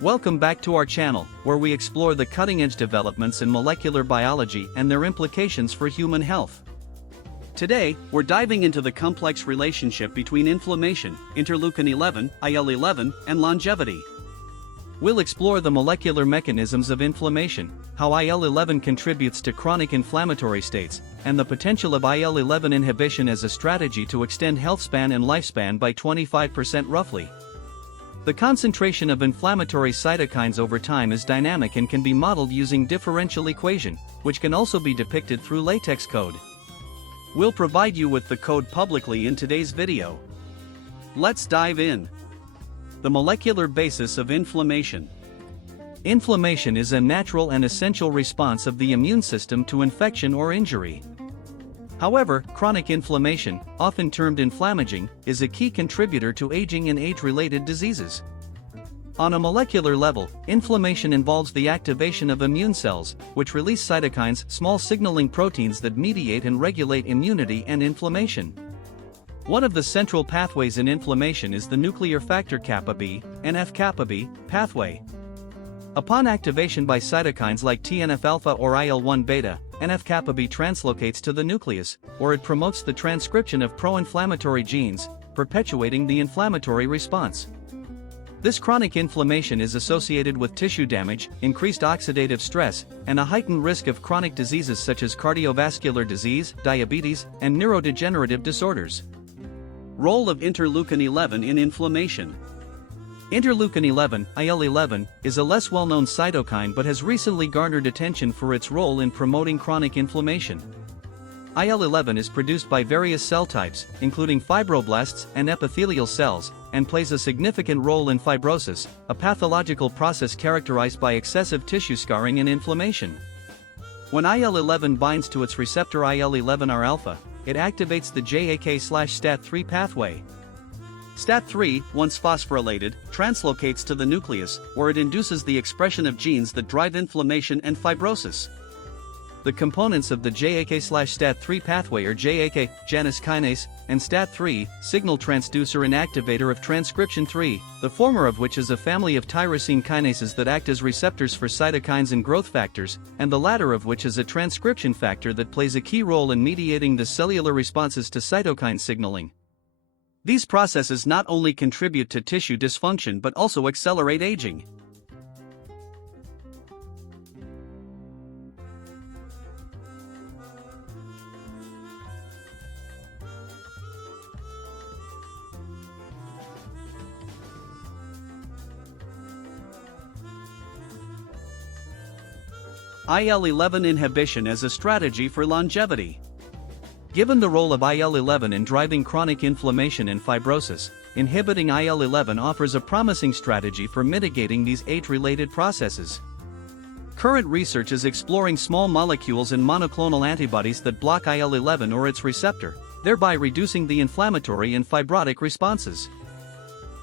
Welcome back to our channel, where we explore the cutting-edge developments in molecular biology and their implications for human health. Today, we're diving into the complex relationship between inflammation, interleukin 11, IL-11, and longevity. We'll explore the molecular mechanisms of inflammation, how IL-11 contributes to chronic inflammatory states, and the potential of IL-11 inhibition as a strategy to extend healthspan and lifespan by 25% roughly. The concentration of inflammatory cytokines over time is dynamic and can be modeled using differential equation, which can also be depicted through latex code. We'll provide you with the code publicly in today's video. Let's dive in. The molecular basis of inflammation. Inflammation is a natural and essential response of the immune system to infection or injury. However, chronic inflammation, often termed inflammaging, is a key contributor to aging and age-related diseases. On a molecular level, inflammation involves the activation of immune cells, which release cytokines, small signaling proteins that mediate and regulate immunity and inflammation. One of the central pathways in inflammation is the nuclear factor kappa B, NF-kappa B, pathway. Upon activation by cytokines like TNF-alpha or IL-1 beta, NF-kappa B translocates to the nucleus, or it promotes the transcription of pro-inflammatory genes, perpetuating the inflammatory response. This chronic inflammation is associated with tissue damage, increased oxidative stress, and a heightened risk of chronic diseases such as cardiovascular disease, diabetes, and neurodegenerative disorders. Role of interleukin 11 in inflammation. Interleukin 11, IL-11, is a less well-known cytokine but has recently garnered attention for its role in promoting chronic inflammation. IL-11 is produced by various cell types, including fibroblasts and epithelial cells, and plays a significant role in fibrosis, a pathological process characterized by excessive tissue scarring and inflammation. When IL-11 binds to its receptor IL-11R-alpha, it activates the JAK/STAT3 pathway. STAT3, once phosphorylated, translocates to the nucleus, where it induces the expression of genes that drive inflammation and fibrosis. The components of the JAK/STAT3 pathway are JAK, Janus kinase, and STAT3, signal transducer and activator of transcription 3, the former of which is a family of tyrosine kinases that act as receptors for cytokines and growth factors, and the latter of which is a transcription factor that plays a key role in mediating the cellular responses to cytokine signaling. These processes not only contribute to tissue dysfunction but also accelerate aging. IL-11 inhibition as a strategy for longevity. Given the role of IL-11 in driving chronic inflammation and fibrosis, inhibiting IL-11 offers a promising strategy for mitigating these age-related processes. Current research is exploring small molecules and monoclonal antibodies that block IL-11 or its receptor, thereby reducing the inflammatory and fibrotic responses.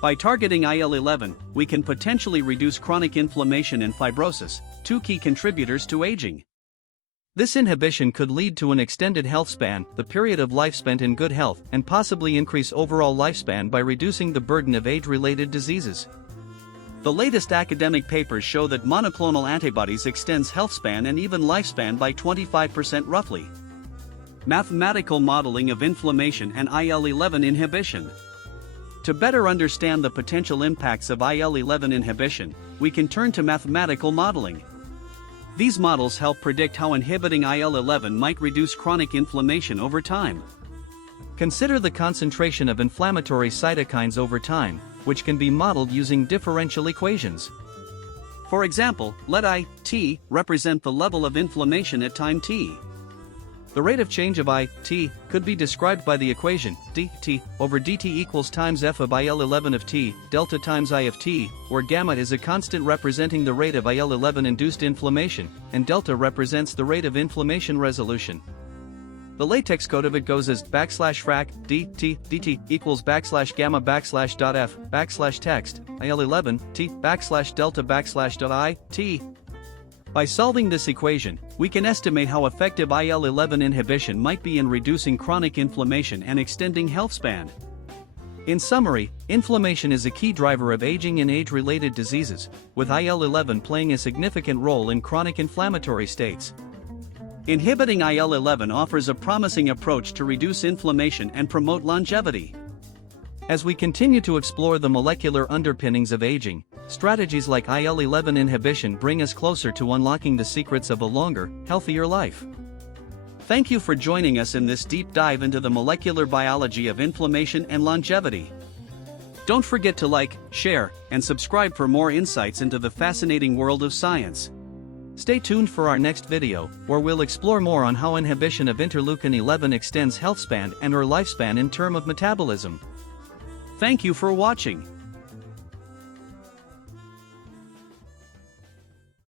By targeting IL-11, we can potentially reduce chronic inflammation and fibrosis, two key contributors to aging. This inhibition could lead to an extended health span, the period of life spent in good health, and possibly increase overall lifespan by reducing the burden of age-related diseases. The latest academic papers show that monoclonal antibodies extends health span and even lifespan by 25% roughly. Mathematical modeling of inflammation and IL-11 inhibition. To better understand the potential impacts of IL-11 inhibition, we can turn to mathematical modeling. These models help predict how inhibiting IL-11 might reduce chronic inflammation over time. Consider the concentration of inflammatory cytokines over time, which can be modeled using differential equations. For example, let I, t, represent the level of inflammation at time t. The rate of change of I, t, could be described by the equation, dt over dt equals times f of IL-11 of t, delta times I of t, where gamma is a constant representing the rate of IL-11 induced inflammation, and delta represents the rate of inflammation resolution. The latex code of it goes as \frac dt dt equals \gamma \f text IL11 t \delta .I t. By solving this equation, we can estimate how effective IL-11 inhibition might be in reducing chronic inflammation and extending health span. In summary, inflammation is a key driver of aging and age-related diseases, with IL-11 playing a significant role in chronic inflammatory states. Inhibiting IL-11 offers a promising approach to reduce inflammation and promote longevity. As we continue to explore the molecular underpinnings of aging, strategies like IL-11 inhibition bring us closer to unlocking the secrets of a longer, healthier life. Thank you for joining us in this deep dive into the molecular biology of inflammation and longevity. Don't forget to like, share, and subscribe for more insights into the fascinating world of science. Stay tuned for our next video, where we'll explore more on how inhibition of interleukin 11 extends health span and or lifespan in terms of metabolism. Thank you for watching.